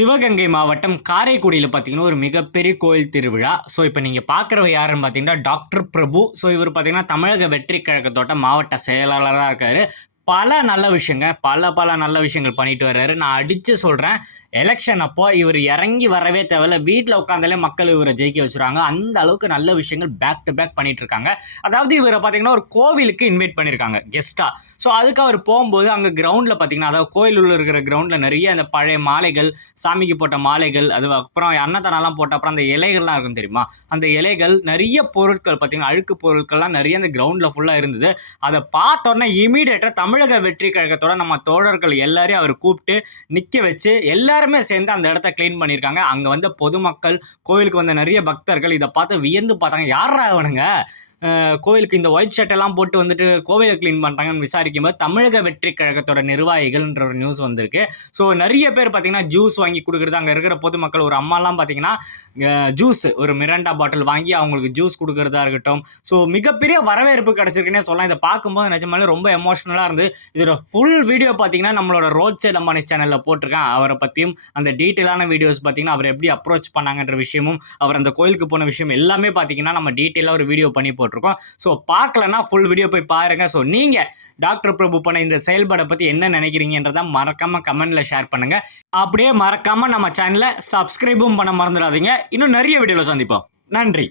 சிவகங்கை மாவட்டம் காரைக்குடியில் பார்த்தீங்கன்னா ஒரு மிகப்பெரிய கோயில் திருவிழா. ஸோ இப்போ நீங்கள் பார்க்குறவர் யாருன்னு பார்த்தீங்கன்னா டாக்டர் பிரபு. ஸோ இவர் பார்த்தீங்கன்னா தமிழக வெற்றி கழகத்தோட மாவட்ட செயலாளராக இருக்கார். பல நல்ல பல நல்ல விஷயங்கள் பண்ணிட்டு வர்றாரு. நான் அடித்து சொல்கிறேன், எலெக்ஷன் அப்போ இவர் இறங்கி வரவே தேவையில்ல, வீட்டில் உட்காந்தாலே மக்கள் இவரை ஜெயிக்க வச்சுருவாங்க. அந்த அளவுக்கு நல்ல விஷயங்கள் பேக் டு பேக் பண்ணிட்டு இருக்காங்க. அதாவது இவரை பார்த்தீங்கன்னா ஒரு கோவிலுக்கு இன்வைட் பண்ணியிருக்காங்க கெஸ்ட்டாக. ஸோ அதுக்கு அவர் போகும்போது அங்கே கிரவுண்டில் பார்த்தீங்கன்னா, அதாவது கோயிலுள்ள இருக்கிற கிரவுண்டில் நிறைய அந்த பழைய மாலைகள், சாமிக்கு போட்ட மாலைகள், அதுக்கப்புறம் அன்னதானம்லாம் போட்ட அப்புறம் அந்த இலைகள்லாம் இருக்கும் தெரியுமா, அந்த இலைகள் நிறைய பொருட்கள் பார்த்தீங்கன்னா அழுக்கு பொருட்கள்லாம் நிறைய அந்த கிரவுண்டில் ஃபுல்லாக இருந்தது. அதை பார்த்தோன்னே இமீடியட்டாக தமிழக வெற்றி கழகத்தோட நம்ம தோழர்கள் எல்லாரையும் அவர் கூப்பிட்டு நிற்க வச்சு எல்லாருமே சேர்ந்து அந்த இடத்த கிளீன் பண்ணியிருக்காங்க. அங்கே வந்த பொதுமக்கள், கோயிலுக்கு வந்த நிறைய பக்தர்கள் இதை பார்த்து வியந்து பார்த்தாங்க. யாரா அவனுங்க கோவிலுக்கு இந்த ஒயிட் ஷர்ட்டெல்லாம் போட்டு வந்துட்டு கோவிலை க்ளீன் பண்ணுறாங்கன்னு விசாரிக்கும் போது தமிழக வெற்றி கழகத்தோட நிர்வாகிகள்ன்ற ஒரு நியூஸ் வந்திருக்கு. ஸோ நிறைய பேர் பார்த்தீங்கன்னா ஜூஸ் வாங்கி கொடுக்குறது, அங்கே இருக்கிற பொதுமக்கள், ஒரு அம்மாலாம் பார்த்தீங்கன்னா ஜூஸ் ஒரு மிராண்டா பாட்டில் வாங்கி அவங்களுக்கு ஜூஸ் கொடுக்குறதா இருக்கட்டும். ஸோ மிகப்பெரிய வரவேற்பு கிடச்சிருக்குன்னே சொல்லலாம். இதை பார்க்கும்போது நிஜமாலே ரொம்ப எமோஷ்னலாக இருந்து, இதோட ஃபுல் வீடியோ பார்த்தீங்கன்னா நம்மளோட ரோட் சைட் அம்பானி சேனலில் போட்டிருக்கேன். அவரை பற்றியும் அந்த டீட்டெயிலான வீடியோஸ் பார்த்தீங்கன்னா அவர் எப்படி அப்ரோச் பண்ணாங்கன்ற விஷயமும், அவர் அந்த கோயிலுக்கு போன விஷயம் எல்லாமே பார்த்தீங்கன்னா நம்ம டீட்டெயிலாக ஒரு வீடியோ பண்ணி போட்டிருக்கோம். ஸோ பார்க்கலன்னா ஃபுல் வீடியோ போய் பாருங்க. ஸோ நீங்கள் டாக்டர் பிரபு பண்ண இந்த செயல்பாடை பற்றி என்ன நினைக்கிறீங்கன்றதை மறக்காமல் கமெண்ட்டில் ஷேர் பண்ணுங்கள். அப்படியே மறக்காமல் நம்ம சேனலை சப்ஸ்கிரைபும் பண்ண மறந்துடாதீங்க. இன்னும் நிறைய வீடியோவில் சந்திப்போம். நன்றி.